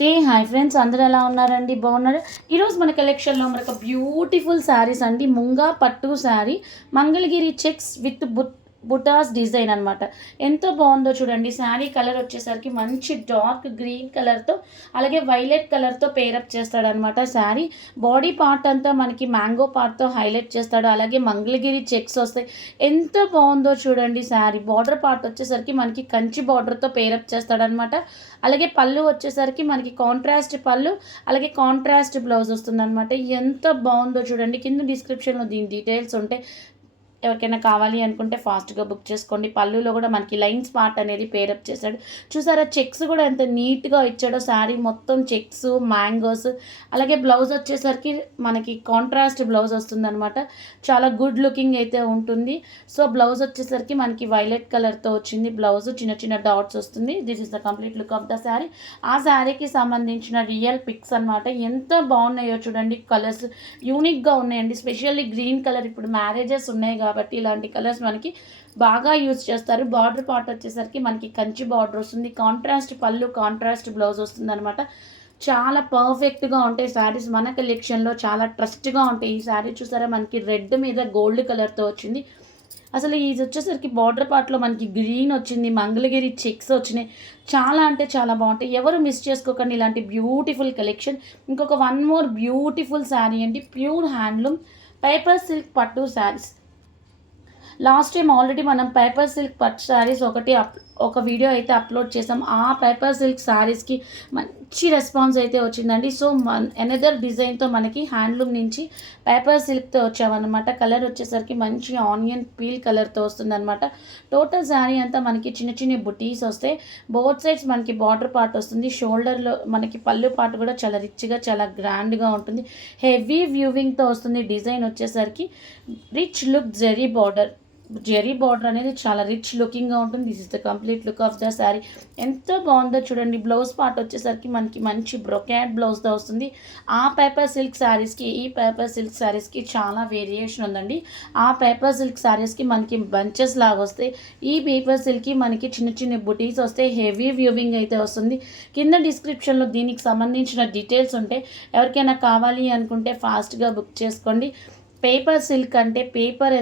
Hi friends, అందరూ ఎలా ఉన్నారండి? బాగున్నారు. ఈరోజు మన కలెక్షన్లో మనకు బ్యూటిఫుల్ శారీస్ అండి. ముంగా పట్టు శారీ, మంగళగిరి చెక్స్ విత్ బుటాస్ డిజైన్ అనమాట. ఎంతో బాగుందో చూడండి. శారీ కలర్ వచ్చేసరికి మంచి డార్క్ గ్రీన్ కలర్తో అలాగే వైలెట్ కలర్తో పేరప్ చేస్తాడనమాట. శారీ బాడీ పార్ట్ అంతా మనకి మ్యాంగో పార్ట్తో హైలైట్ చేస్తాడు. అలాగే మంగళగిరి చెక్స్ వస్తాయి. ఎంత బాగుందో చూడండి. శారీ బార్డర్ పార్ట్ వచ్చేసరికి మనకి కంచి బార్డర్తో పేరప్ చేస్తాడనమాట. అలాగే పళ్ళు వచ్చేసరికి మనకి కాంట్రాస్ట్ పళ్ళు, అలాగే కాంట్రాస్ట్ బ్లౌజ్ వస్తుందన్నమాట. ఎంత బాగుందో చూడండి. కింద డిస్క్రిప్షన్లో దీని డీటెయిల్స్ ఉంటాయి. ఎవరికైనా కావాలి అనుకుంటే ఫాస్ట్గా బుక్ చేసుకోండి. పళ్ళులో కూడా మనకి లైన్స్ పార్ట్ అనేది పేరప్ చేశాడు. చూసారా, చెక్స్ కూడా ఎంత నీట్గా ఇచ్చాడో. శారీ మొత్తం చెక్స్, మ్యాంగోస్, అలాగే బ్లౌజ్ వచ్చేసరికి మనకి కాంట్రాస్ట్ బ్లౌజ్ వస్తుందన్నమాట. చాలా గుడ్ లుకింగ్ అయితే ఉంటుంది. సో బ్లౌజ్ వచ్చేసరికి మనకి వైలెట్ కలర్తో వచ్చింది. బ్లౌజ్ చిన్న చిన్న డాట్స్ వస్తుంది. This is the complete look of the sari. ఆ శారీకి సంబంధించిన రియల్ పిక్స్ అనమాట. ఎంత బాగున్నాయో చూడండి. కలర్స్ యూనిక్గా ఉన్నాయండి. Specially green colour. ఇప్పుడు మ్యారేజెస్ ఉన్నాయి కాబట్టి ఇలాంటి కలర్స్ మనకి బాగా యూజ్ చేస్తారు. బార్డర్ పార్ట్ వచ్చేసరికి మనకి కంచి బార్డర్ వస్తుంది. కాంట్రాస్ట్ పళ్ళు, కాంట్రాస్ట్ బ్లౌజ్ వస్తుంది అనమాట. చాలా పర్ఫెక్ట్గా ఉంటాయి శారీస్. మన కలెక్షన్లో చాలా ట్రస్ట్గా ఉంటాయి. ఈ శారీ చూసారా, మనకి రెడ్ మీద గోల్డ్ కలర్తో వచ్చింది. అసలు ఇది వచ్చేసరికి బార్డర్ పార్ట్లో మనకి గ్రీన్ వచ్చింది, మంగళగిరి చెక్స్ వచ్చినాయి. చాలా అంటే చాలా బాగుంటాయి. ఎవరు మిస్ చేసుకోకండి ఇలాంటి బ్యూటిఫుల్ కలెక్షన్. ఇంకొక వన్ మోర్ బ్యూటిఫుల్ శారీ అండి. ప్యూర్ హ్యాండ్లూమ్ పేపర్ సిల్క్ పట్టు శారీస్. లాస్ట్ టైం ఆల్రెడీ మనం పేపర్ సిల్క్ పట్టు శారీస్ ఒక వీడియో అయితే అప్లోడ్ చేసాం. ఆ పేపర్ సిల్క్ శారీస్కి మంచి రెస్పాన్స్ అయితే వచ్చిందండి. సో ఎనదర్ డిజైన్తో మనకి హ్యాండ్లూమ్ నుంచి పేపర్ సిల్క్తో వచ్చామన్నమాట. కలర్ వచ్చేసరికి మంచి ఆనియన్ పీల్ కలర్తో వస్తుందన్నమాట. టోటల్ శారీ అంతా మనకి చిన్న చిన్న బుటీస్ వస్తాయి. బోత్ సైడ్స్ మనకి బార్డర్ పార్ట్ వస్తుంది. షోల్డర్లో మనకి పళ్ళు పార్ట్ కూడా చాలా రిచ్గా, చాలా గ్రాండ్గా ఉంటుంది. హెవీ వ్యూవింగ్తో వస్తుంది. డిజైన్ వచ్చేసరికి రిచ్ లుక్ జెరీ బార్డర్ అనేది చాలా రిచ్ లుకింగ్గా ఉంటుంది. This is the complete look of the sari. ఎంత బాగుందో చూడండి. బ్లౌజ్ పార్ట్ వచ్చేసరికి మనకి మంచి బ్రొకాడ్ బ్లౌజ్తో వస్తుంది. ఆ పేపర్ సిల్క్ శారీస్కి ఈ పేపర్ సిల్క్ శారీస్కి చాలా వేరియేషన్ ఉందండి. ఆ పేపర్ సిల్క్ శారీస్కి మనకి బంచెస్ లాగా వస్తాయి. ఈ పేపర్ సిల్క్కి మనకి చిన్న చిన్న బుటీస్ వస్తాయి. హెవీ వ్యూవింగ్ అయితే వస్తుంది. కింద డిస్క్రిప్షన్లో దీనికి సంబంధించిన డీటెయిల్స్ ఉంటాయి. ఎవరికైనా కావాలి అనుకుంటే ఫాస్ట్గా బుక్ చేసుకోండి. పేపర్ సిల్క్ అంటే పేపర్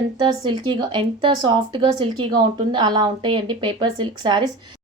ఎంత సాఫ్ట్గా సిల్కీగా ఉంటుందో అలా ఉంటాయండి పేపర్ సిల్క్ శారీస్.